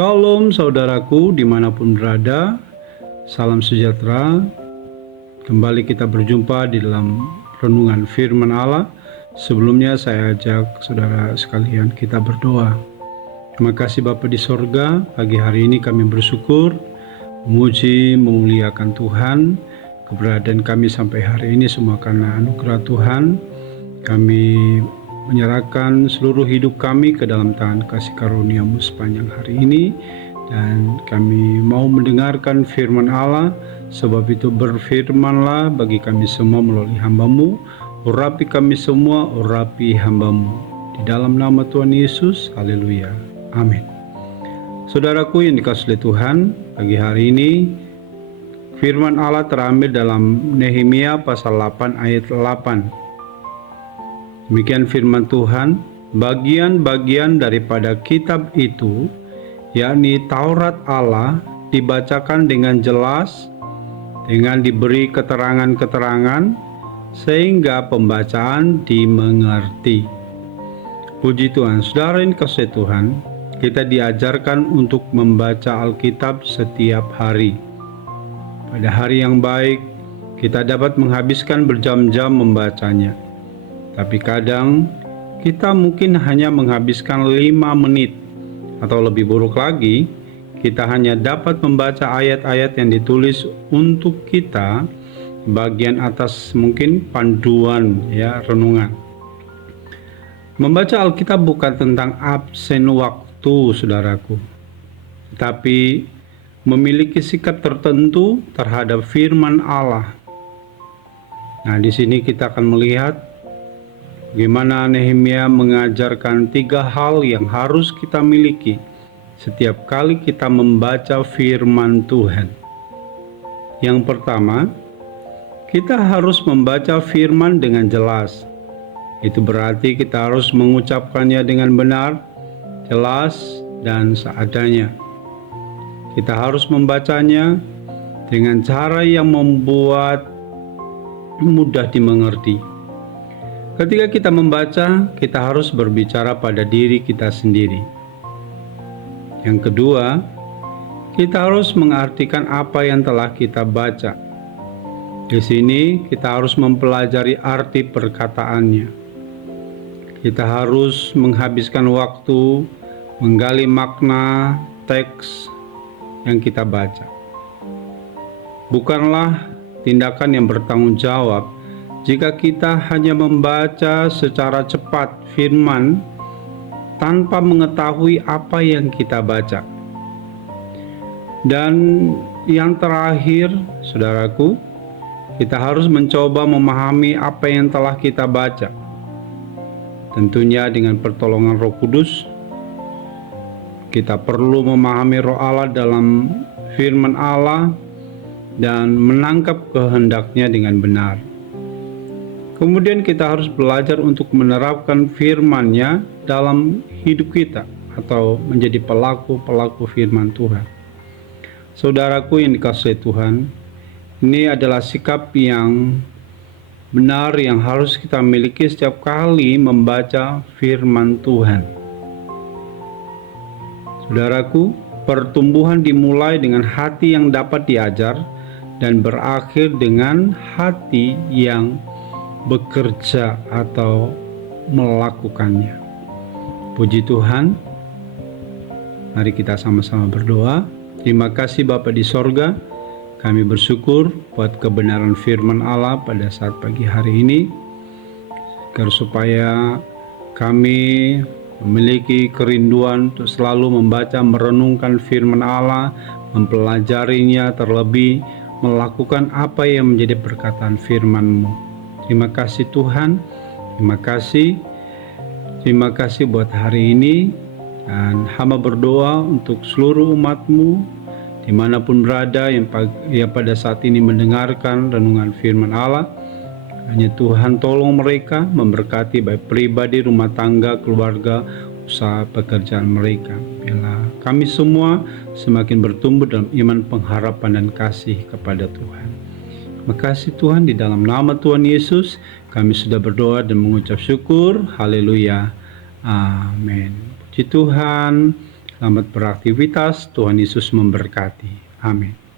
Shalom saudaraku dimanapun berada, salam sejahtera. Kembali kita berjumpa di dalam renungan firman Allah. Sebelumnya saya ajak saudara sekalian kita berdoa. Terima kasih Bapa di sorga, pagi hari ini kami bersyukur, memuji, memuliakan Tuhan. Keberadaan kami sampai hari ini semua karena anugerah Tuhan. Kami menyerahkan seluruh hidup kami ke dalam tangan kasih karunia-Mu sepanjang hari ini, dan kami mau mendengarkan firman Allah. Sebab itu berfirmanlah bagi kami semua melalui hamba-Mu, urapi kami semua, urapi hamba-Mu. Di dalam nama Tuhan Yesus, haleluya, amin. Saudaraku yang dikasihi Tuhan, pagi hari ini firman Allah terambil dalam Nehemia pasal 8 ayat 8. Demikian firman Tuhan, bagian-bagian daripada kitab itu, yakni Taurat Allah, dibacakan dengan jelas, dengan diberi keterangan-keterangan, sehingga pembacaan dimengerti. Puji Tuhan, saudara yang dikasihi Tuhan, kita diajarkan untuk membaca Alkitab setiap hari. Pada hari yang baik, kita dapat menghabiskan berjam-jam membacanya. Tapi kadang kita mungkin hanya menghabiskan 5 menit, atau lebih buruk lagi, kita hanya dapat membaca ayat-ayat yang ditulis untuk kita, bagian atas mungkin panduan renungan. Membaca Alkitab bukan tentang absen waktu, saudaraku, tapi memiliki sikap tertentu terhadap firman Allah. Nah, di sini kita akan melihat bagaimana Nehemia mengajarkan 3 hal yang harus kita miliki setiap kali kita membaca firman Tuhan. Yang pertama, kita harus membaca firman dengan jelas. Itu berarti kita harus mengucapkannya dengan benar, jelas, dan seadanya. Kita harus membacanya dengan cara yang membuat mudah dimengerti. Ketika kita membaca, kita harus berbicara pada diri kita sendiri. Yang kedua, kita harus mengartikan apa yang telah kita baca. Di sini kita harus mempelajari arti perkataannya. Kita harus menghabiskan waktu menggali makna teks yang kita baca. Bukanlah tindakan yang bertanggung jawab jika kita hanya membaca secara cepat firman tanpa mengetahui apa yang kita baca. Dan yang terakhir, saudaraku, kita harus mencoba memahami apa yang telah kita baca. Tentunya dengan pertolongan Roh Kudus. Kita perlu memahami Roh Allah dalam firman Allah dan menangkap kehendaknya dengan benar. Kemudian kita harus belajar untuk menerapkan firman-Nya dalam hidup kita atau menjadi pelaku-pelaku firman Tuhan. Saudaraku yang dikasihi Tuhan, ini adalah sikap yang benar yang harus kita miliki setiap kali membaca firman Tuhan. Saudaraku, pertumbuhan dimulai dengan hati yang dapat diajar dan berakhir dengan hati yang bekerja atau melakukannya. Puji Tuhan. Mari kita sama-sama berdoa. Terima kasih Bapa di sorga, kami bersyukur buat kebenaran firman Allah pada saat pagi hari ini, agar supaya kami memiliki kerinduan untuk selalu membaca, merenungkan firman Allah, mempelajarinya, terlebih melakukan apa yang menjadi perkataan firman-Mu. Terima kasih Tuhan, terima kasih buat hari ini. Dan hamba berdoa untuk seluruh umat-Mu dimanapun berada yang pada saat ini mendengarkan renungan firman Allah. Hanya Tuhan tolong mereka, memberkati baik pribadi, rumah tangga, keluarga, usaha pekerjaan mereka. Biarlah kami semua semakin bertumbuh dalam iman, pengharapan, dan kasih kepada Tuhan. Terima kasih Tuhan, di dalam nama Tuhan Yesus kami sudah berdoa dan mengucap syukur. Haleluya, amin. Puji Tuhan. Selamat beraktivitas, Tuhan Yesus memberkati. Amin.